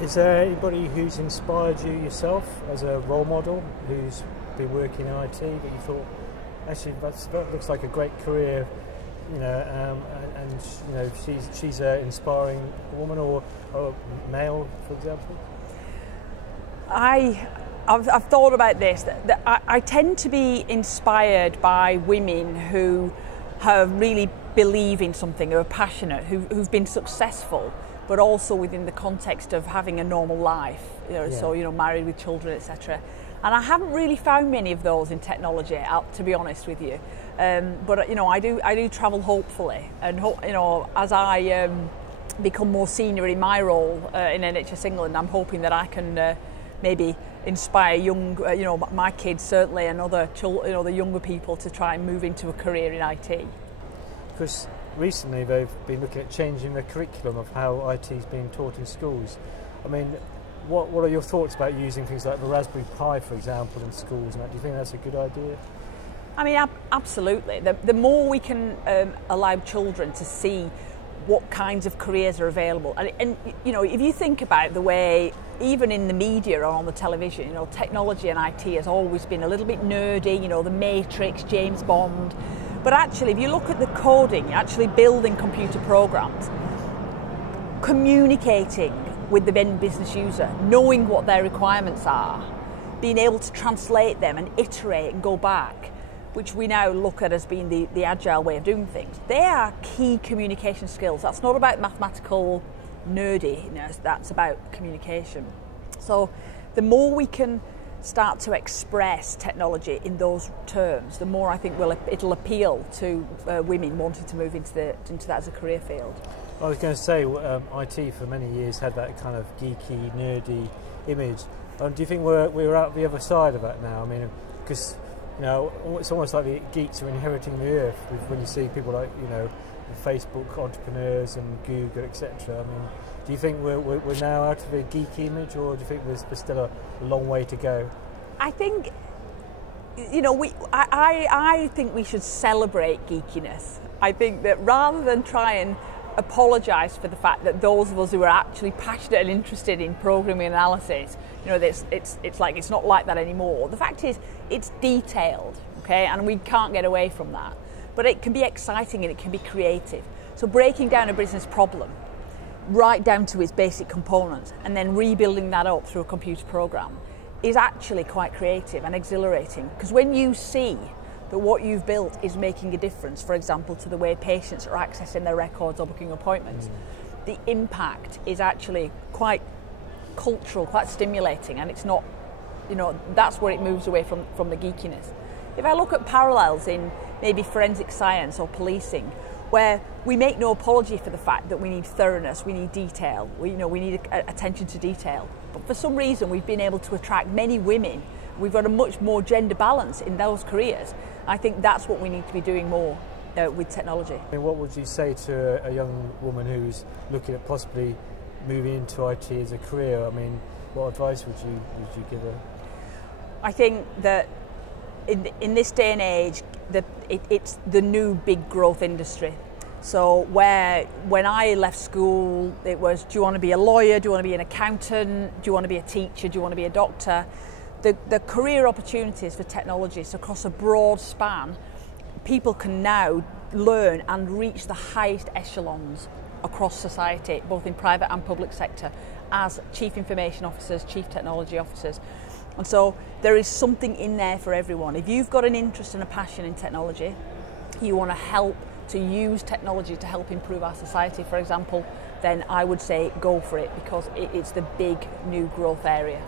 Is there anybody who's inspired you yourself as a role model who's been working in IT that you thought, actually, that looks like a great career, and she's an inspiring woman or male, for example? I've thought about this. That I tend to be inspired by women who have really believe in something, who are passionate, who've been successful, but also within the context of having a normal life. So married with children, etc. And I haven't really found many of those in technology, to be honest with you. But I do travel hopefully, and as I become more senior in my role in NHS England, I'm hoping that I can maybe inspire my kids certainly, and other the younger people to try and move into a career in IT. Because recently they've been looking at changing the curriculum of how IT is being taught in schools. I mean, what are your thoughts about using things like the Raspberry Pi, for example, in schools? And do you think that's a good idea? I mean, absolutely. The more we can allow children to see what kinds of careers are available, and if you think about the way, even in the media or on the television, technology and IT has always been a little bit nerdy. The Matrix, James Bond. But actually, if you look at the coding, actually building computer programs, communicating with the end business user, knowing what their requirements are, being able to translate them and iterate and go back, which we now look at as being the agile way of doing things. They are key communication skills. That's not about mathematical nerdiness, that's about communication. So the more we can start to express technology in those terms, the more I think it'll appeal to women wanting to move into that as a career field. I was going to say, IT for many years had that kind of geeky, nerdy image. Do you think we're out the other side of that now? I mean, because it's almost like the geeks are inheriting the earth when you see people like Facebook entrepreneurs and Google, etc. I mean, do you think we're now out of the geek image, or do you think there's still a long way to go? I think I think we should celebrate geekiness. I think that rather than try and apologise for the fact that those of us who are actually passionate and interested in programming analysis, it's not like that anymore. The fact is, it's detailed, okay, and we can't get away from that. But it can be exciting and it can be creative. So breaking down a business problem right down to its basic components and then rebuilding that up through a computer program is actually quite creative and exhilarating, because when you see that what you've built is making a difference, for example, to the way patients are accessing their records or booking appointments, the impact is actually quite cultural, quite stimulating, and it's not, that's where it moves away from the geekiness. If I look at parallels in maybe forensic science or policing, where we make no apology for the fact that we need thoroughness, we need detail, we need attention to detail. But for some reason, we've been able to attract many women. We've got a much more gender balance in those careers. I think that's what we need to be doing more with technology. I mean, what would you say to a young woman who's looking at possibly moving into IT as a career? I mean, what advice would you give her? I think that in this day and age, it's the new big growth industry. So when I left school, it was, do you want to be a lawyer? Do you want to be an accountant? Do you want to be a teacher? Do you want to be a doctor? The career opportunities for technologists across a broad span, people can now learn and reach the highest echelons across society, both in private and public sector, as chief information officers, chief technology officers. And so there is something in there for everyone. If you've got an interest and a passion in technology, you want to help to use technology to help improve our society, for example, then I would say go for it, because it's the big new growth area.